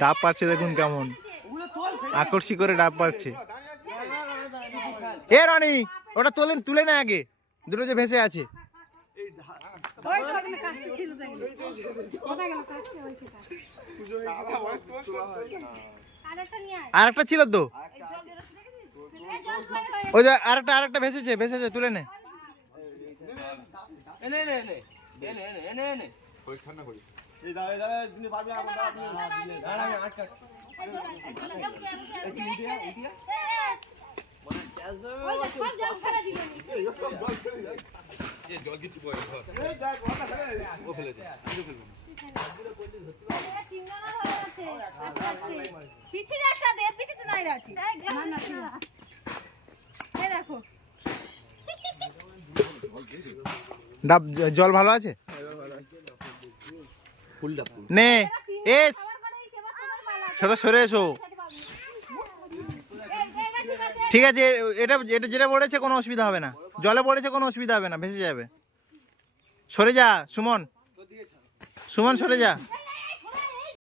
ডাব পাচ্ছে দেখুন কেমন আকর্ষি করে ডাব পাচ্ছে। এ রানী ওটা তুলে না আগে, দুটো যে ভেসে আছে। আর একটা ছিল তো, ওই যে আরেকটা ভেসেছে তুলে নে। ডাব জল ভালো আছে নে। এস ছোট সরে এসো। ঠিক আছে, এটা যেটা পড়েছে কোনো অসুবিধা হবে না, জলে পড়েছে কোনো অসুবিধা হবে না, ভেসে যাবে। সরে যা সুমন, সরে যা।